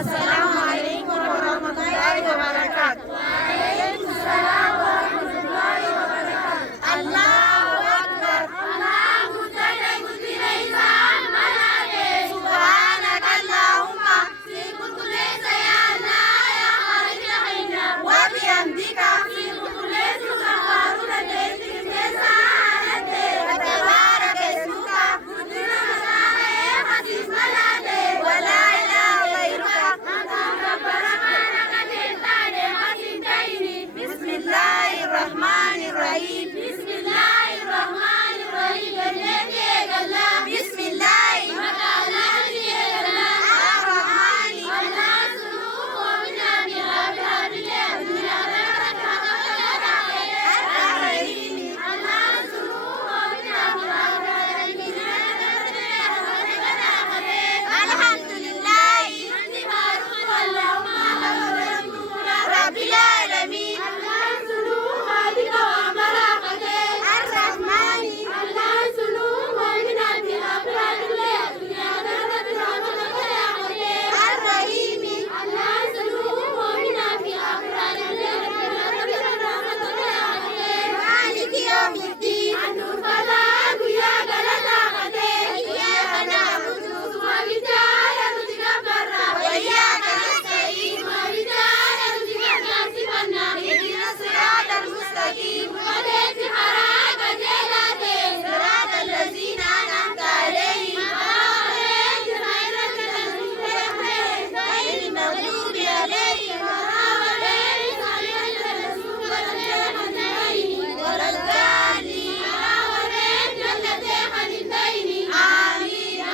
السلام عليكم ورحمة الله وبركاته. وعليكم السلام ورحمة الله وبركاته. الله أكبر. الله متكئ بليس عمله. سبحانك اللهم في كل ليس يا الله يا خالق حينا وبحمدك في كل ليس سخرت ليس ليس وتبارك اسمك قدنا مداهي حسيس ملاده ولا إله غيرك أنت ربنا مالك جلتان حسنتين. بسم الله الرحمن الرحيم. بسم الله الرحمن الرحيم. بسم الله الرحمن الله سلوه ومنا بها بها الرحيم الله سلوه ومنا بها الحمد لله رب العالمين الله سلوه خالق ومراقته الرحمن الله سلوه ومنا بها الرحيم الله سلوه ومنا بها مالك يوم الدين النور فلاك يا غلطة إياك نعبد وبك نتكبر وإياك نستعين وبك نستغفرنا اهدنا الصراط المستقيم وليس حراك جلاته صراط الذين أنعمت عليهم غير المغضوب عليهم ولا الضالين آمين.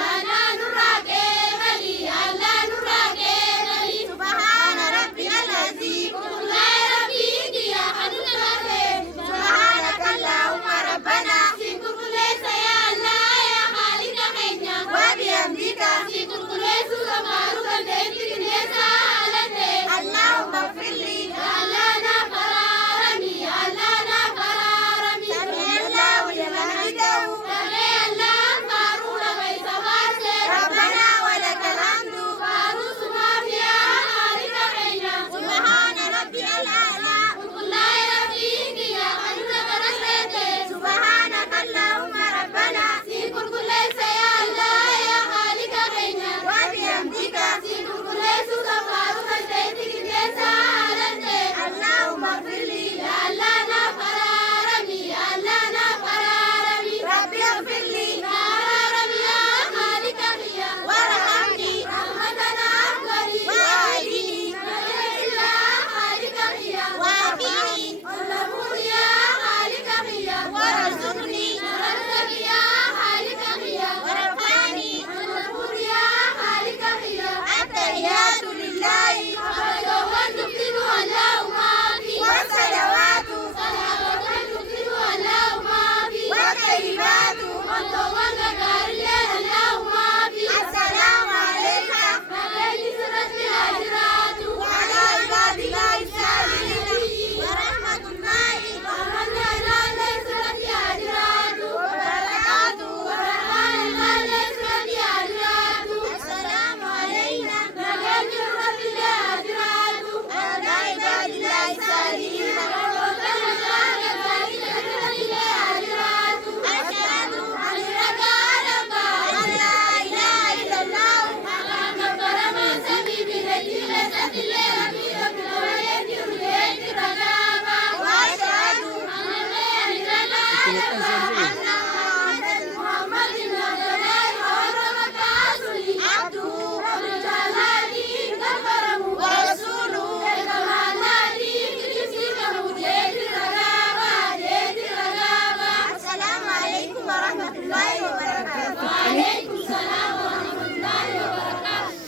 سبحان ربي العظيم سبحانك اللهم ربنا وبحمدك اللهم اغفر لي. سمع الله لمن حمده ربنا ولك الحمد سبحان ربي الأعلى سبحانك اللهم ربنا وبحمدك اللهم اغفر لي. ربي اغفر لي وارحمني واهدني وعافني وارزقني وارفعني. التحيات لله والصلوات والطيبات السلام عليك وعلى عباد الله الصالحين ورحمة الله وبركاته. السلام علينا وعلى عباد الله الصالحين. أشهد أن لا إله إلا الله وأشهد أن محمد عبده ورسوله. السلام عليكم ورحمة الله وبركاته. وعليكم السلام ورحمة الله وبركاته.